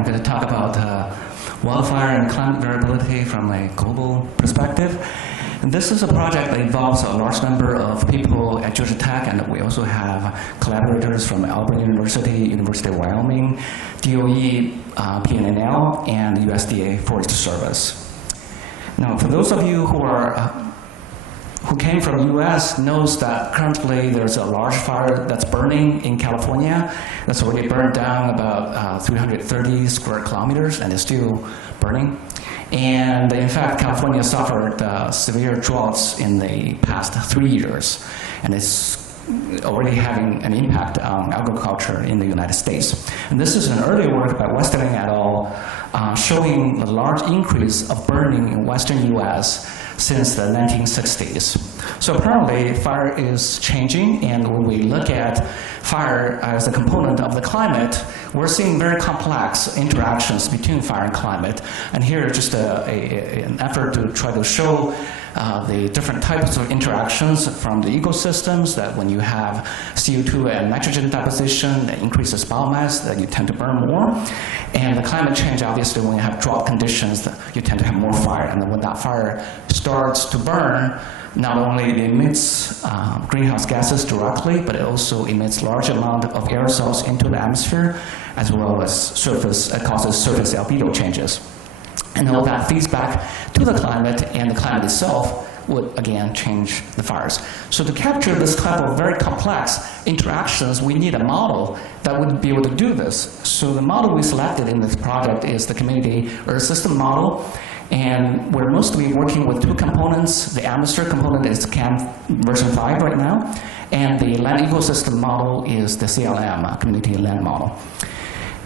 I'm going to talk about wildfire and climate variability from a global perspective. And this is a project that involves a large number of people at Georgia Tech, and we also have collaborators from Auburn University, University of Wyoming, DOE, PNNL, and USDA Forest Service. Now, for those of you who came from the US knows that currently there's a large fire that's burning in California that's already burned down about 330 square kilometers and is still burning. And in fact, California suffered severe droughts in the past 3 years, and it's already having an impact on agriculture in the United States. And this is an earlier work by Westerling et al. Showing a large increase of burning in western US since the 1960s. So apparently, fire is changing, and when we look at fire as a component of the climate, we're seeing very complex interactions between fire and climate. And here is just an effort to try to show the different types of interactions from the ecosystems, that when you have CO2 and nitrogen deposition that increases biomass, that you tend to burn more. And the climate change, obviously, when you have drought conditions, that you tend to have more fire. And then when that fire starts to burn, not only it emits greenhouse gases directly, but it also emits large amount of aerosols into the atmosphere, as well as causes surface albedo changes. And all that feeds back to the climate, and the climate itself would again change the fires. So to capture this type of very complex interactions, we need a model that would be able to do this. So the model we selected in this project is the Community Earth System model. And we're mostly working with two components. The atmosphere component is CAM version 5 right now, and the land ecosystem model is the CLM, Community Land Model.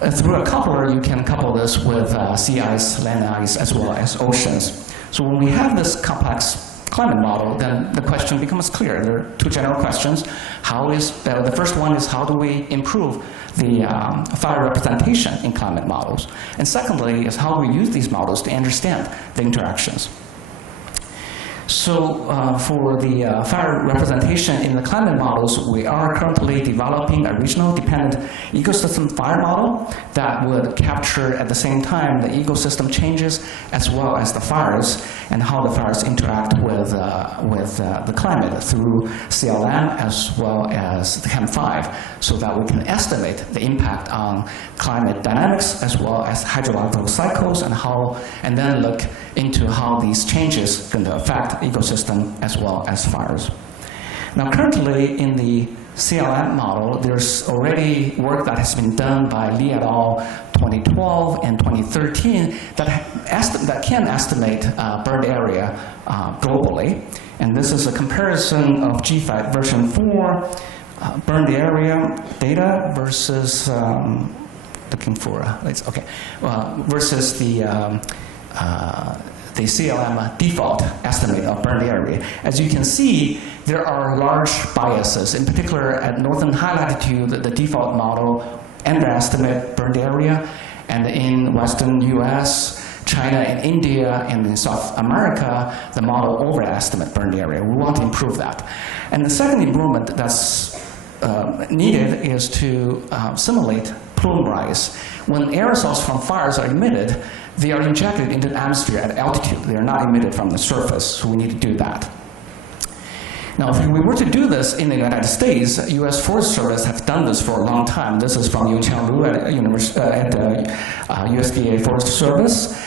Through a coupler, you can couple this with sea ice, land ice, as well as oceans. So when we have this complex climate model, then the question becomes clear. There are two general questions. The first one is, how do we improve the fire representation in climate models? And secondly is, how do we use these models to understand the interactions? So for the fire representation in the climate models, we are currently developing a regional dependent ecosystem fire model that would capture at the same time the ecosystem changes as well as the fires, and how the fires interact with the climate through CLM as well as the CAM5, so that we can estimate the impact on climate dynamics as well as hydrological cycles, and then look into how these changes are going to affect ecosystem as well as fires. Now currently in the CLM model, there's already work that has been done by Lee et al. 2012 and 2013 that can estimate burned area globally. And this is a comparison of GFAC version 4 burned area data versus versus the CLM default estimate of burned area. As you can see, there are large biases. In particular, at northern high latitude, the default model underestimate burned area, and in western US, China and India, and in South America, the model overestimate burned area. We want to improve that. And the second improvement that's needed is to simulate plume rise. When aerosols from fires are emitted, they are injected into the atmosphere at altitude. They are not emitted from the surface, so we need to do that. Now, if we were to do this in the United States, US Forest Service has done this for a long time. This is from Yuhang at USDA Forest Service.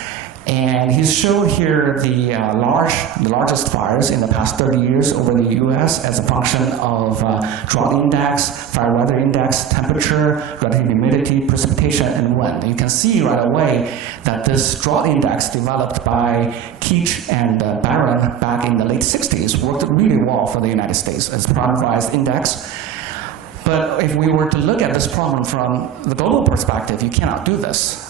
And he's shown here the largest fires in the past 30 years over the US as a function of drought index, fire weather index, temperature, relative humidity, precipitation, and wind. You can see right away that this drought index developed by Keach and Barron back in the late 60s worked really well for the United States as a parameterized index. But if we were to look at this problem from the global perspective, you cannot do this.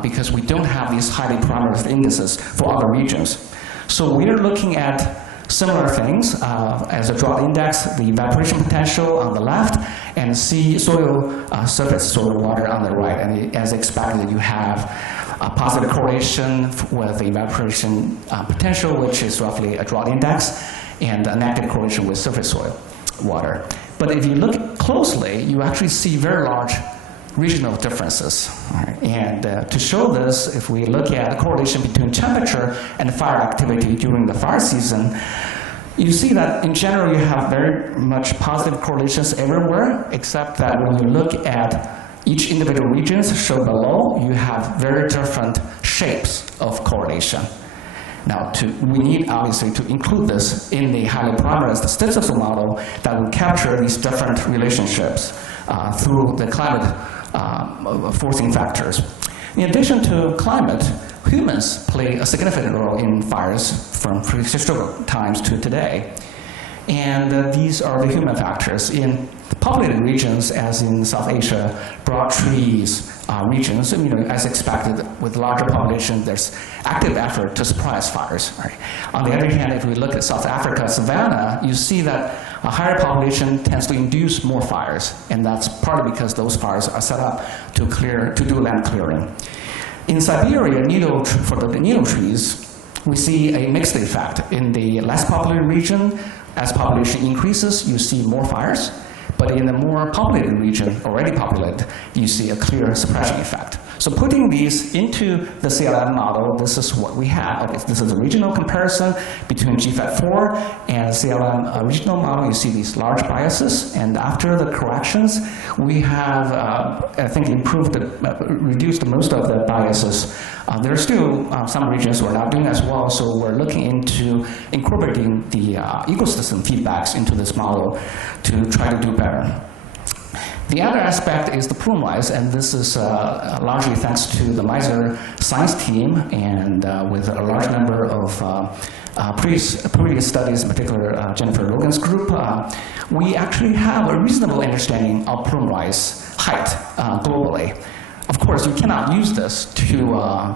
Because we don't have these highly parameterized indices for other regions. So we're looking at similar things as a drought index, the evaporation potential on the left, and surface soil water on the right. And as expected, you have a positive correlation with the evaporation potential, which is roughly a drought index, and a negative correlation with surface soil water. But if you look closely, you actually see very large regional differences. Right? And to show this, if we look at the correlation between temperature and fire activity during the fire season, you see that in general you have very much positive correlations everywhere, except that when you look at each individual regions shown below, you have very different shapes of correlation. Now, we need obviously to include this in the highly parameterized statistical model that will capture these different relationships through the climate forcing factors. In addition to climate, humans play a significant role in fires from prehistoric times to today. And these are the human factors. In populated regions, as in South Asia, broad trees regions, as expected, with larger population, there's active effort to suppress fires. Right? On the other hand, if we look at South Africa savanna, you see that a higher population tends to induce more fires, and that's partly because those fires are set up to do land clearing. In Siberia, for the needle trees, we see a mixed effect. In the less populated region, as population increases, you see more fires. But in the more populated region, already populated, you see a clear suppression effect. So putting these into the CLM model, this is what we have. This is a regional comparison between GFAT4 and CLM regional model. You see these large biases, and after the corrections, we have, I think, reduced most of the biases. There are still some regions we're not doing as well, so we're looking into incorporating the ecosystem feedbacks into this model to try to do better. The other aspect is the plume rise, and this is largely thanks to the Miser science team and with a large number of previous studies, in particular Jennifer Logan's group. We actually have a reasonable understanding of plume rise height globally. Of course, you cannot use this to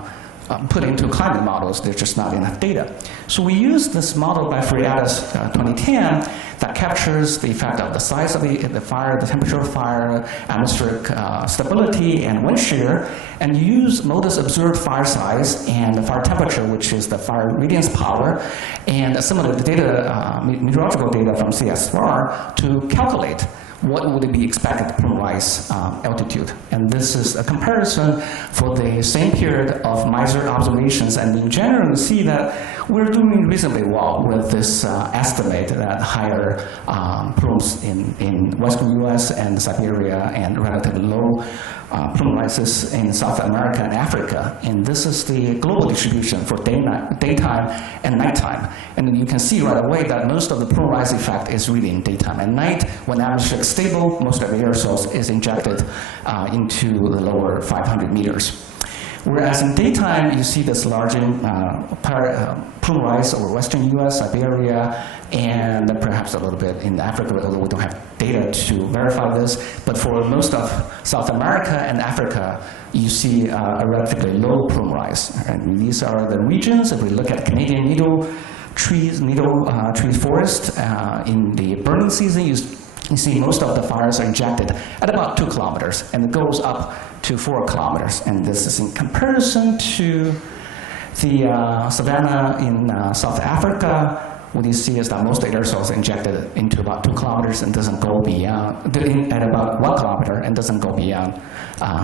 put into climate models. There's just not enough data. So we use this model by Friadas 2010 that captures the effect of the size of the fire, the temperature of fire, atmospheric stability, and wind shear, and use MODIS observed fire size and the fire temperature, which is the fire radiance power, and similar data, meteorological data from CSR to calculate what would be expected plume rise altitude. And this is a comparison for the same period of Miser observations, and in general, we see that we're doing reasonably well with this estimate that higher plumes in western US and Siberia and relatively low plume rises in South America and Africa. And this is the global distribution for daytime and nighttime. And you can see right away that most of the plume rise effect is really in daytime. At night, when atmosphere is stable, most of the aerosols is injected into the lower 500 meters. Whereas in daytime, you see this large plume rise over western US, Siberia, and perhaps a little bit in Africa, although we don't have data to verify this. But for most of South America and Africa, you see a relatively low plume rise. And these are the regions. If we look at Canadian needle tree forest, in the burning season, you see most of the fires are injected at about 2 kilometers, and it goes up to 4 kilometers. And this is in comparison to the savanna in South Africa. What you see is that most aerosols are injected into about 2 kilometers and doesn't go beyond, at about 1 kilometer and doesn't go beyond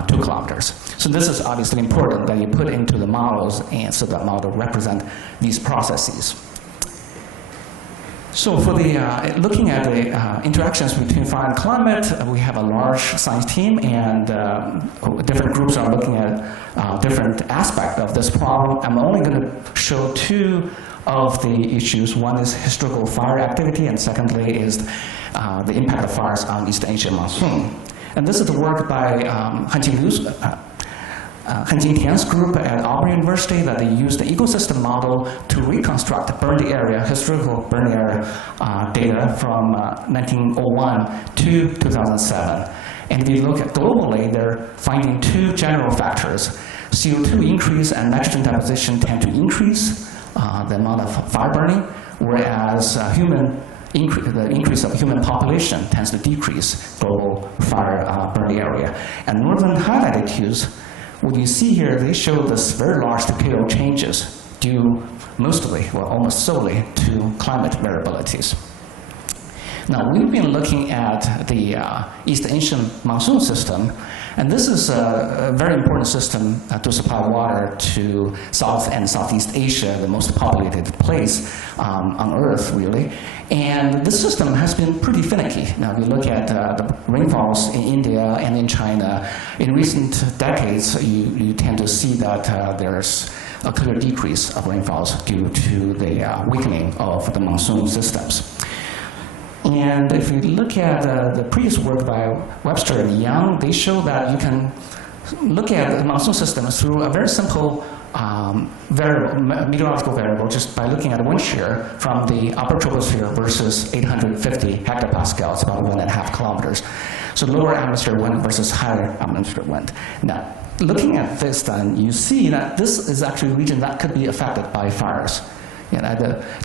2 kilometers. So this is obviously important that you put into the models, and so that model represent these processes. So for the looking at the interactions between fire and climate, we have a large science team, and different groups are looking at different aspects of this problem. I'm only going to show 2 of the issues. One is historical fire activity, and secondly is the impact of fires on East Asian monsoon. And this is the work by Hanjing Tian's group at Auburn University, that they used the ecosystem model to reconstruct burned area, historical burned area data from 1901 to 2007. And if you look at globally, they're finding 2 general factors. CO2 increase and nitrogen deposition tend to increase the amount of fire burning, whereas the increase of human population tends to decrease global fire burning area. And northern high latitudes, what you see here, they show this very large decadal changes due mostly, well, almost solely, to climate variabilities. Now, we've been looking at the East Asian monsoon system, and this is a very important system to supply water to South and Southeast Asia, the most populated place on Earth, really. And this system has been pretty finicky. Now, if you look at the rainfalls in India and in China, in recent decades, you tend to see that there's a clear decrease of rainfalls due to the weakening of the monsoon systems. And if you look at the previous work by Webster and Young, they show that you can look at the monsoon system through a very simple meteorological variable, just by looking at wind shear from the upper troposphere versus 850 hectopascals, about 1.5 kilometers. So lower atmosphere wind versus higher atmosphere wind. Now, looking at this then, you see that this is actually a region that could be affected by fires.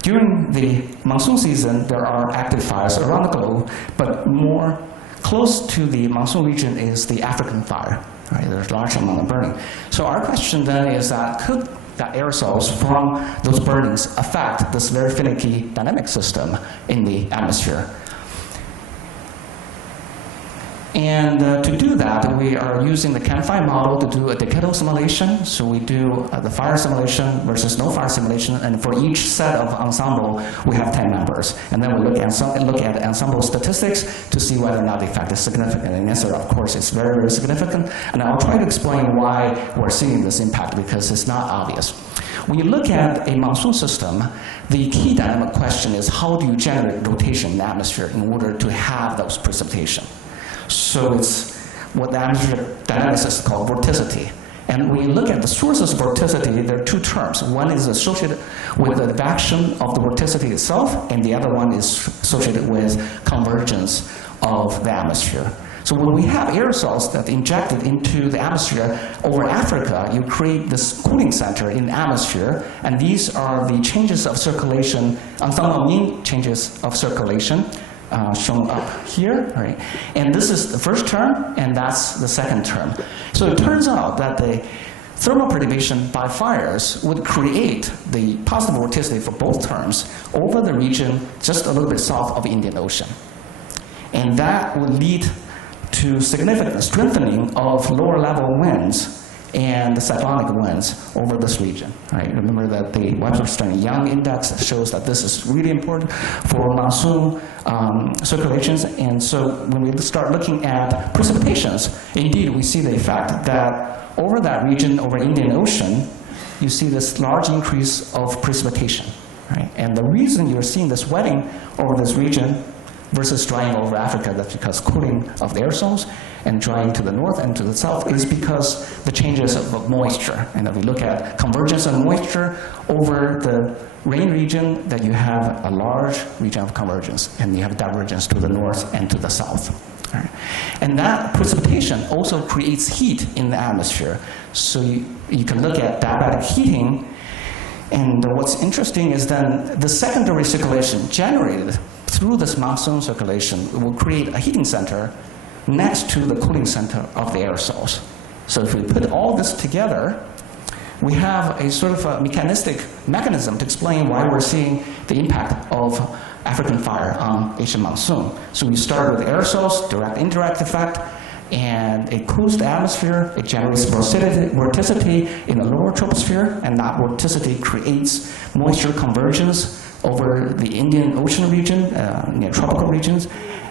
During the monsoon season, there are active fires around the globe, but more close to the monsoon region is the African fire. Right? There's a large amount of burning. So our question then is that could the aerosols from those burnings affect this very finicky dynamic system in the atmosphere? And to do that, we are using the CAN5 model to do a decadal simulation. So we do the fire simulation versus no fire simulation, and for each set of ensemble, we have 10 members. And then we look at ensemble statistics to see whether or not the effect is significant. And the answer, of course, is very, very significant. And I'll try to explain why we're seeing this impact, because it's not obvious. When you look at a monsoon system, the key dynamic question is how do you generate rotation in the atmosphere in order to have those precipitation? So it's what the atmosphere dynamics is called vorticity. And when you look at the sources of vorticity, there are two terms. One is associated with the advection of the vorticity itself, and the other one is associated with convergence of the atmosphere. So when we have aerosols that injected into the atmosphere over Africa, you create this cooling center in the atmosphere, and these are the changes of circulation, ensemble mean changes of circulation, shown up here, right? And this is the first term, and that's the second term. So it turns out that the thermal perturbation by fires would create the positive vorticity for both terms over the region just a little bit south of the Indian Ocean. And that would lead to significant strengthening of lower level winds and the cyclonic winds over this region. Right? Remember that the Webster-Young index shows that this is really important for monsoon circulations. And so when we start looking at precipitations, indeed we see the effect that over that region, over Indian Ocean, you see this large increase of precipitation. Right? And the reason you're seeing this wetting over this region versus drying over Africa, that's because cooling of the aerosols and drying to the north and to the south is because the changes of moisture. And if we look at convergence of moisture over the rain region, that you have a large region of convergence, and you have divergence to the north and to the south. Right? And that precipitation also creates heat in the atmosphere. So you can look at diabatic heating, and what's interesting is then the secondary circulation generated through this monsoon circulation will create a heating center next to the cooling center of the aerosols. So if we put all this together, we have a sort of a mechanistic mechanism to explain why we're seeing the impact of African fire on Asian monsoon. So we start with aerosols, direct, indirect effect, and it cools the atmosphere, it generates vorticity in the lower troposphere, and that vorticity creates moisture convergence over the Indian Ocean region, near tropical regions,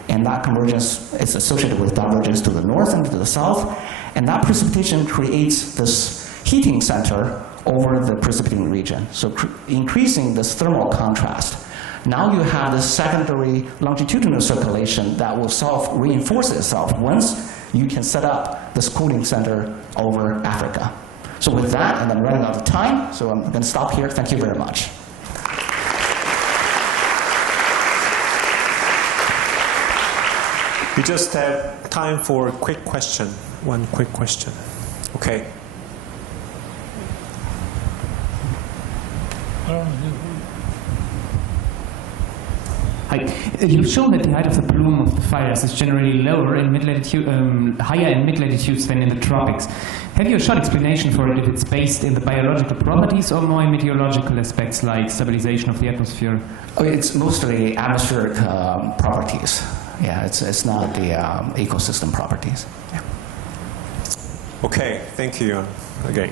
and that convergence is associated with divergence to the north and to the south, and that precipitation creates this heating center over the precipitating region, so increasing this thermal contrast. Now you have this secondary longitudinal circulation that will self-reinforce itself once you can set up this cooling center over Africa. So with that, and I'm running out of time, so I'm going to stop here. Thank you very much. We just have time for a quick question. One quick question. Okay. You've shown that the height of the plume of the fires is generally lower in higher in mid-latitudes than in the tropics. Have you a short explanation for it, if it's based in the biological properties or more in meteorological aspects like stabilization of the atmosphere? Oh, it's mostly atmospheric properties. Yeah, it's not the ecosystem properties. Yeah. Okay, thank you again.